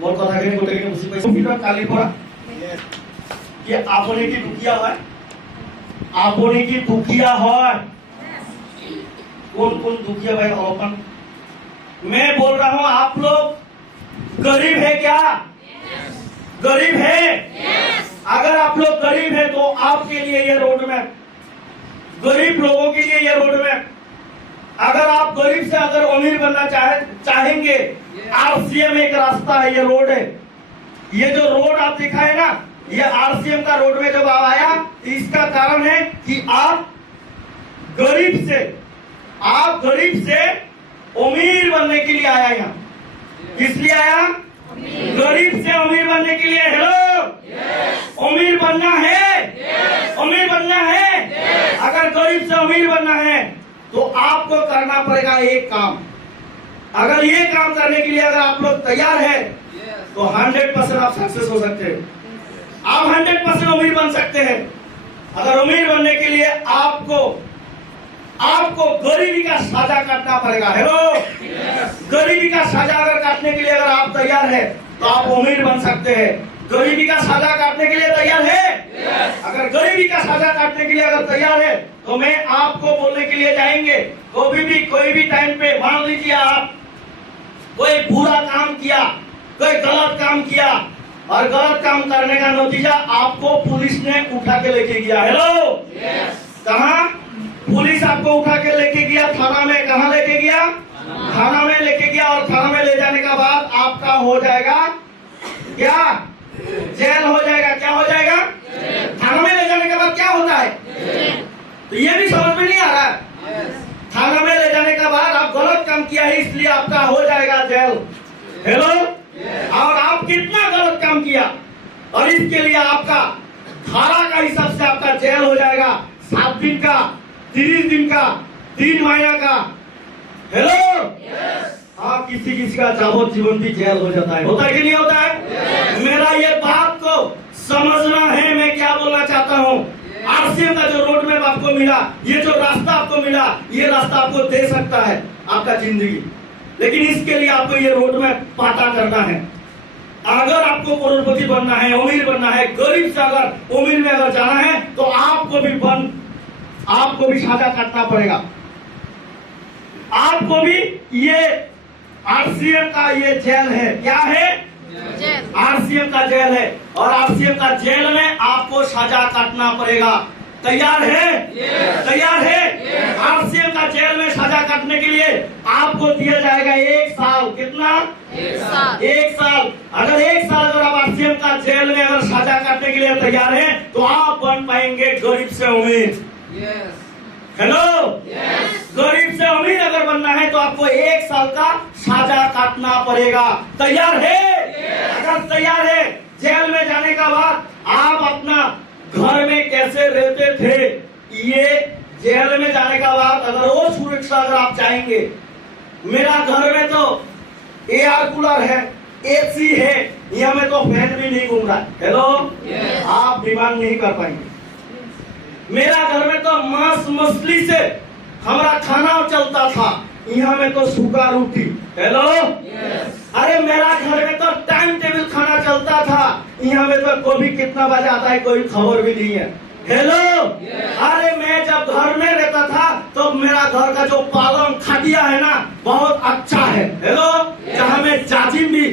মোৰ কথাখিনি গোটেইখিনি বুজি পাইছে ভিতৰত কালিৰ পৰা কি আপুনি কি দুখীয়া হয় আপুনি কি দুখীয়া হয় कौन कौन दुखिया भाई ओपन मैं बोल रहा हूं आप लोग गरीब है क्या गरीब है अगर आप लोग गरीब है तो आपके लिए ये रोड मैप गरीब लोगों के लिए ये रोड मैप अगर आप गरीब से अगर अमीर बनना चाहेंगे आरसीएम एक रास्ता है ये रोड है ये जो रोड आप देखा है ना ये आरसीएम का रोड में जब आप आया इसका कारण है कि आप गरीब से अमीर बनने के लिए आया यहाँ किस लिए आया गरीब से अमीर बनने के लिए हेलो अमीर बनना है अमीर बनना है अगर गरीब से अमीर बनना है तो आपको करना पड़ेगा एक काम अगर ये काम करने के लिए अगर आप लोग तैयार है तो 100% आप सक्सेस हो सकते हैं आप 100% अमीर बन सकते हैं अगर अमीर बनने के लिए आपको गरीबी का साजा काटना पड़ेगा हेलो गरीबी का साजा अगर काटने के लिए अगर आप तैयार है तो आप अमीर बन सकते हैं गरीबी का साजा काटने के लिए तैयार है अगर गरीबी का साजा काटने के लिए अगर तैयार है तो मैं आपको बोलने के लिए जाएंगे कोई भी टाइम पे मान लीजिए आप कोई बुरा काम किया कोई गलत काम किया और गलत काम करने का नतीजा आपको पुलिस ने उठा के लेके गया हेलो कहा पुलिस आपको उठा के लेके गया थाना में कहा लेके गया थाना में लेके गया और थाना में ले जाने का बाद आपका हो जाएगा क्या जेल हो जाएगा क्या हो जाएगा थाना में ले जाने के बाद क्या होता है तो ये भी समझ में नहीं आ रहा है थाना में ले जाने के बाद आप गलत काम किया है इसलिए आपका हो जाएगा जेल हेलो और आप कितना गलत काम किया और इसके लिए आपका धारा का हिसाब से आपका जेल हो जाएगा 7 दिन का 30 दिन का 3 महीना का हेलो हाँ किसी का जाबोजीवन भी जेल हो जाता है होता है कि नहीं होता है मेरा ये बात को समझना है मैं क्या बोलना चाहता हूँ आरसीएम का जो रोड मैप आपको मिला ये जो रास्ता आपको मिला ये रास्ता आपको दे सकता है आपका जिंदगी लेकिन इसके लिए आपको ये रोड मैप पता करना है अगर आपको करोड़पति बनना है अमीर बनना है गरीब से अगर अमीर में अगर जाना है तो आपको भी साजा काटना पड़ेगा आपको भी ये आरसीएम का ये जेल है क्या है आरसीएम का जेल है और आरसीएम का जेल में आपको सजा काटना पड़ेगा तैयार है तैयार है आरसीएम का जेल में सजा काटने के लिए आपको दिया जाएगा 1 साल कितना 1 साल अगर 1 साल अगर आप आरसीएम का जेल में अगर सजा काटने के लिए तैयार हैं तो आप बन पाएंगे गरीब से अमीर हेलो गरीब से अमीर अगर बनना है तो आपको 1 साल का सजा काटना पड़ेगा तैयार है अगर तैयार है जेल में जाने का बाद आप अपना घर में कैसे रहते थे ये जेल में जाने का बाद अगर वो सुरक्षा अगर आप चाहेंगे मेरा घर में तो एयर कूलर है एसी है यहाँ में तो फैन भी नहीं घूम रहा हेलो आप डिमांड नहीं कर पाएंगे मेरा घर में तो मांस मछली से हमारा खाना चलता था यहाँ में तो सूखा रोटी हेलो अरे मेरा घर में तो टाइम टेबल खाना चलता था यहाँ में तो कभी कितना बजे आता है कोई खबर भी नहीं है हेलो अरे मैं जब घर में रहता था तो मेरा घर का जो पालन खटिया है ना बहुत अच्छा है हेलो जहाँ में जाजिम भी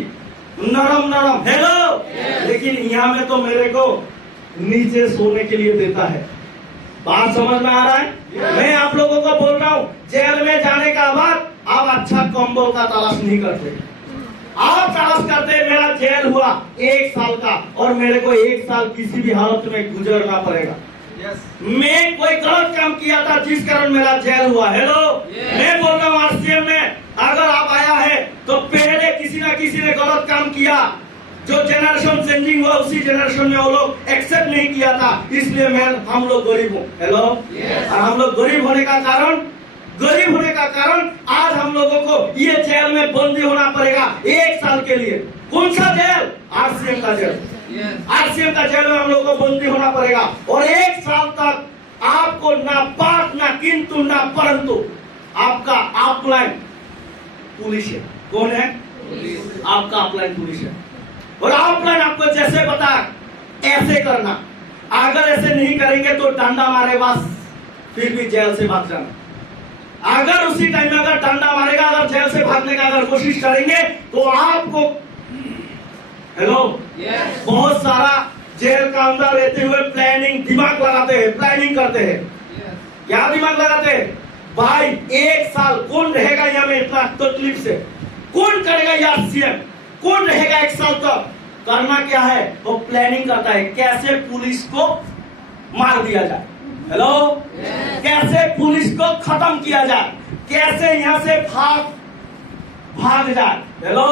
नरम हेलो लेकिन यहाँ में तो मेरे को नीचे सोने के लिए देता है बात समझ में आ रहा है मैं आप लोगों को बोल रहा हूँ जेल में जाने का बाद आप अच्छा कंबल का तलाश नहीं करते आप तलाश करते मेरा जेल हुआ 1 साल का और मेरे को 1 साल किसी भी हालत में गुजरना पड़ेगा मैं कोई गलत काम किया था जिस कारण मेरा जेल हुआ हेलो मैं बोल रहा हूँ आरसीएम में अगर आप आया है तो पहले किसी ना किसी ने गलत काम किया जो जनरेशन चेंजिंग हुआ उसी जनरेशन में वो लोग एक्सेप्ट नहीं किया था इसलिए हम लोग गरीब हूँ हेलो और हम लोग गरीब होने का कारण आज हम लोगों को ये जेल में बंदी होना पड़ेगा 1 साल के लिए कौन सा जेल आरसीएम का जेल आरसीएम का जेल में हम लोगों को बंदी होना पड़ेगा और 1 साल तक आपको ना पाठ ना किंतु ना परंतु आपका अपलाइन पुलिस है कौन है आपका अपलाइन पुलिस है। और अपलाइन आपको जैसे बता ऐसे करना, अगर ऐसे नहीं करेंगे तो डंडा मारे बस, फिर भी जेल से भाग जाना। अगर उसी टाइम में अगर डंडा मारेगा, अगर जेल से भागने का अगर कोशिश करेंगे तो आपको हेलो बहुत सारा जेल का अंदर रहते हुए प्लानिंग दिमाग लगाते हैं, प्लानिंग करते हैं। क्या दिमाग लगाते हैं भाई? 1 साल कौन रहेगा यहाँ में इतना तकलीफ से? कौन करेगा यार सीएम? कौन रहेगा 1 साल तक? करना क्या है? वो प्लानिंग करता है कैसे पुलिस को मार दिया जाए। हेलो कैसे पुलिस को खत्म किया जाए, कैसे यहाँ से भाग जाए। हेलो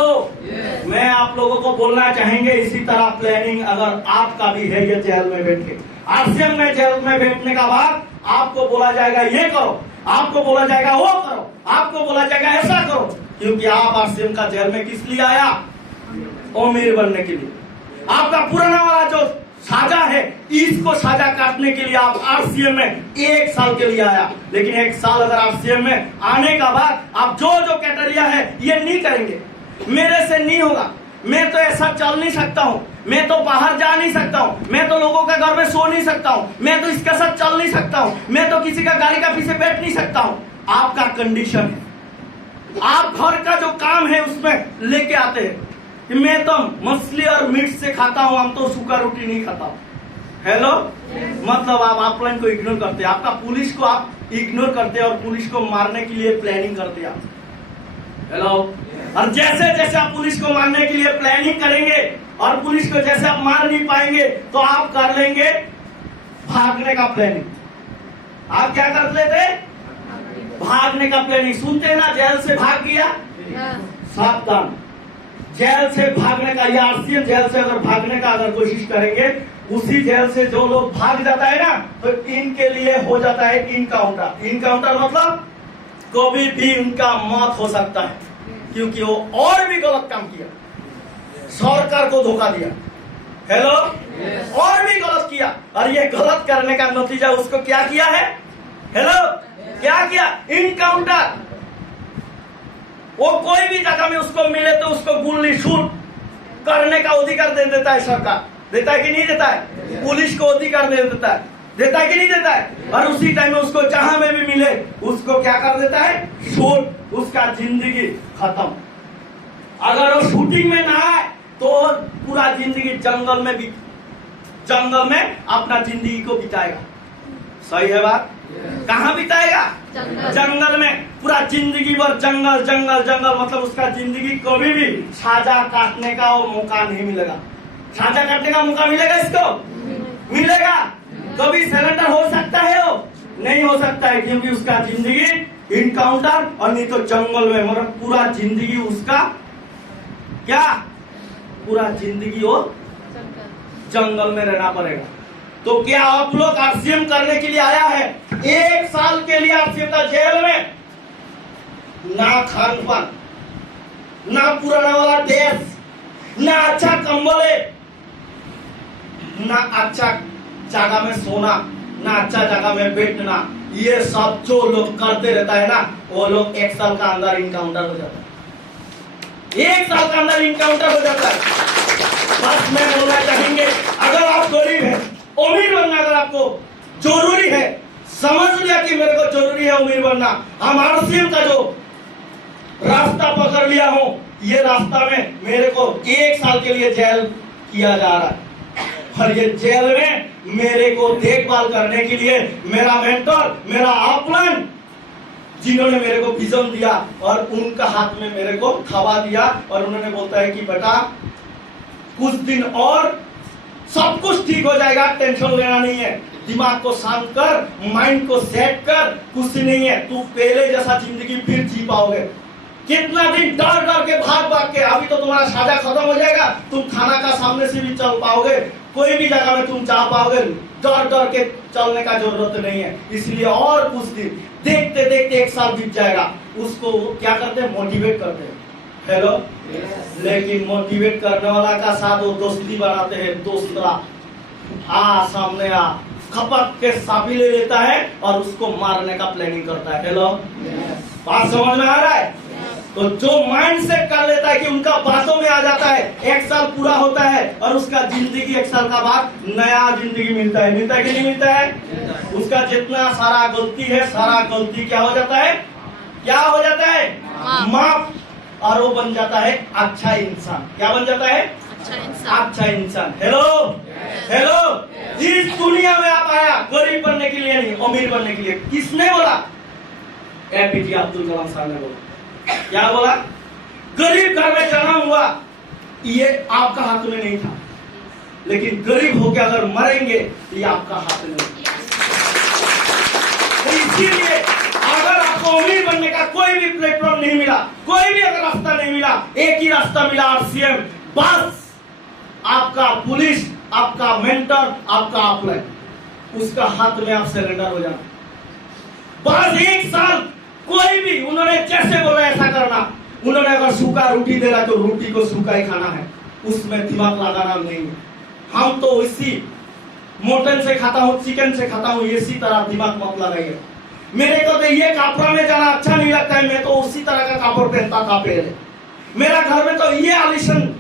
मैं आप लोगों को बोलना चाहेंगे इसी तरह प्लानिंग अगर आपका भी है ये जेल में बैठ के, आरसीएम में जेल में बैठने का बाद आपको बोला जाएगा ये करो, आपको बोला जाएगा वो करो, आपको बोला जाएगा ऐसा करो, क्योंकि आप आरसीएम का जेल में किस लिए आया? अमीर बनने के लिए। आपका पुराना वाला जो साजा है इसको साजा काटने के लिए आप आरसीएम में 1 साल के लिए आया। लेकिन 1 साल अगर आरसीएम में आने का बाद आप जो क्राइटेरिया है ये नहीं करेंगे, मेरे से नहीं होगा, मैं तो ऐसा चल नहीं सकता हूँ, मैं तो बाहर जा नहीं सकता हूँ, मैं तो लोगों के घर में सो नहीं सकता हूँ, मैं तो इसके साथ चल नहीं सकता हूँ, मैं तो किसी का गाड़ी का पीछे बैठ नहीं सकता हूँ। आपका कंडीशन है, आप घर का जो काम है उसमें लेके आते हैं कि मैं तो मछली और मीट से खाता हूँ, हम तो सूखा रोटी नहीं खाता हूँ। हेलो मतलब आप अपलाइन को इग्नोर करते हैं, आपका पुलिस को आप इग्नोर करते हैं और पुलिस को मारने के लिए प्लानिंग करते हैं आप। हेलो और जैसे जैसे आप पुलिस को मारने के लिए प्लानिंग करेंगे और पुलिस को जैसे आप मार नहीं पाएंगे तो आप कर लेंगे भागने का प्लानिंग। आप क्या कर लेते? भागने का प्लानिंग। सुनते हैं ना, जेल से भाग गया, सावधान, जेल से भागने का या आरसीएम जेल से अगर भागने का अगर कोशिश करेंगे, उसी जेल से जो लोग भाग जाता है ना तो इनके लिए हो जाता है इनकाउंटर। इनकाउंटर मतलब कभी भी उनका मौत हो सकता है, क्योंकि वो और भी गलत काम किया, सरकार को धोखा दिया। हेलो और भी गलत किया, और ये गलत करने का नतीजा उसको क्या किया है? हेलो क्या किया? इनकाउंटर। वो कोई भी जगह में उसको मिले तो उसको गोली शूट करने का अधिकार दे देता है सरकार। देता है कि नहीं देता है? पुलिस को अधिकार दे देता है, देता है कि नहीं देता है? और उसी टाइम में उसको जहां में भी मिले उसको क्या कर देता है? शूट, उसका जिंदगी खत्म। अगर वो शूटिंग में ना आए तो पूरा जिंदगी जंगल में अपना जिंदगी को बिताएगा। सही है बात? कहाँ बिताएगा? जंगल में पूरा जिंदगी भर जंगल जंगल जंगल, मतलब उसका जिंदगी कभी भी साजा काटने का वो मौका नहीं मिलेगा। साजा काटने का मौका मिलेगा इसको? मिलेगा? कभी सरेंडर हो सकता है? वो नहीं हो सकता है, क्योंकि उसका जिंदगी इनकाउंटर और नहीं तो जंगल में, मतलब पूरा जिंदगी उसका क्या? पूरा जिंदगी वो जंगल में रहना पड़ेगा। तो क्या आप लोग आरसीएम करने के लिए आया है? 1 साल के लिए आरसीएम का जेल में ना खान पान, ना पुराना वाला ड्रेस, ना अच्छा कंबल है, ना अच्छा जगह में सोना, ना अच्छा जगह में बैठना, ये सब जो लोग करते रहता है ना, वो लोग 1 साल का अंदर इनकाउंटर हो जाता है। 1 साल का अंदर इनकाउंटर हो जाता है। बस मैं बोलना चाहेंगे, अगर आप गरीब है, अमीर बनना अगर आपको जरूरी है, समझ लिया कि मेरे को जरूरी है अमीर बनना, हम आरसीएम का जो रास्ता पकड़ लिया हूं, ये रास्ता में मेरे को 1 साल के लिए जेल किया जा रहा है। और ये जेल में मेरे को देखभाल करने के लिए मेरा मेंटर, मेरा अपलाइन, जिन्होंने मेरे को विजन दिया और उनका हाथ में मेरे को थवा दिया और उन्होंने बोलता है कि बेटा कुछ दिन और सब कुछ ठीक हो जाएगा, टेंशन लेना नहीं है, दिमाग को शांत कर, माइंड को सेट कर, कुछ नहीं है, तू पहले जैसा जिंदगी फिर जी पाओगे। कितना दिन डर डर के भाग के, अभी तो तुम्हारा साजा खत्म हो जाएगा, तुम थाना का सामने से भी चल पाओगे, कोई भी जगह में तुम जा पाओगे, डर डर के चलने का जरूरत नहीं है। इसलिए और कुछ दिन देखते देखते 1 साल बीत जाएगा। उसको क्या करते हैं? मोटिवेट करते हैं। हेलो लेकिन मोटिवेट करने वाला का साथ वो दोस्ती बनाते हैं, दोस्तरा आ सामने आ, खपत के साबी ले लेता है और उसको मारने का प्लानिंग करता है। हेलो बात समझ में आ रहा है? तो जो माइंड सेट कर लेता है कि उनका बातों में आ जाता है, 1 साल पूरा होता है और उसका जिंदगी 1 साल का बाद नया जिंदगी मिलता है कि नहीं मिलता है? उसका जितना सारा गलती है, सारा गलती क्या हो जाता है? क्या हो जाता है? माफ। और वो बन जाता है अच्छा इंसान। क्या बन जाता है? अच्छा इंसान। हेलो हेलो, इस दुनिया में आप आया गरीब बनने के लिए नहीं, अमीर बनने के लिए। किसने बोला? एपीजे अब्दुल कलाम साहब ने बोला। क्या बोला? गरीब घर में जन्म हुआ, ये आपका हाथ में नहीं था, लेकिन गरीब होकर अगर मरेंगे तो ये आपका हाथ में नहीं। तो इसीलिए अगर आपको अमीर बनने का कोई भी प्लेटफॉर्म नहीं मिला, कोई भी अगर रास्ता नहीं मिला, एक ही रास्ता मिला, आरसीएम। बस आपका पुलिस, आपका मेंटर, आपका अपलाइन, उसका हाथ में आप सरेंडर हो जाना। बस 1 साल कोई भी, उन्होंने जैसे बोला ऐसा करना। उन्होंने अगर सूखा रोटी दे रहा तो रोटी को सूखा ही खाना है, उसमें दिमाग लगाना नहीं है। हम तो इसी मटन से खाता हूँ, चिकन से खाता हूँ, इसी तरह दिमाग मत लगाइए। मेरे को तो ये कपड़ा में जाना अच्छा नहीं लगता है, मैं तो उसी तरह का कपड़ा पहनता था पहले। मेरा घर में तो ये आलिशान,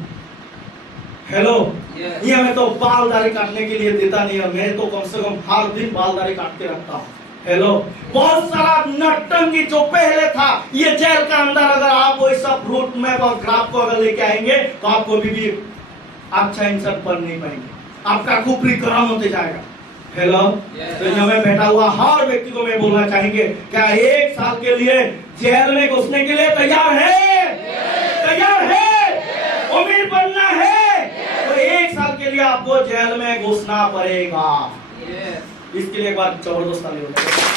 हेलो, ये मैं तो बाल दाढ़ी काटने के लिए देता नहीं है, मैं तो कम से कम हर दिन बाल दाढ़ी काट के रखता हूँ। हेलो, बहुत सारा नटंगी जो पहले था, ये जेल का अंदर अगर आप वो सब रूट मैप और ग्राफ को अगर लेके आएंगे तो आपको भी अच्छा इंसान बन नहीं पाएंगे, आपका खुपरी गर्म होते जाएगा। हेलो, तो यहाँ में बैठा हुआ हर व्यक्ति को मैं बोलना चाहेंगे, क्या 1 साल के लिए जेल में घुसने के लिए तैयार है? तैयार है? अमीर बनना है तो 1 साल के लिए आपको जेल में घुसना पड़ेगा। इसके लिए एक बार जबरदस्त ताली हो जाए।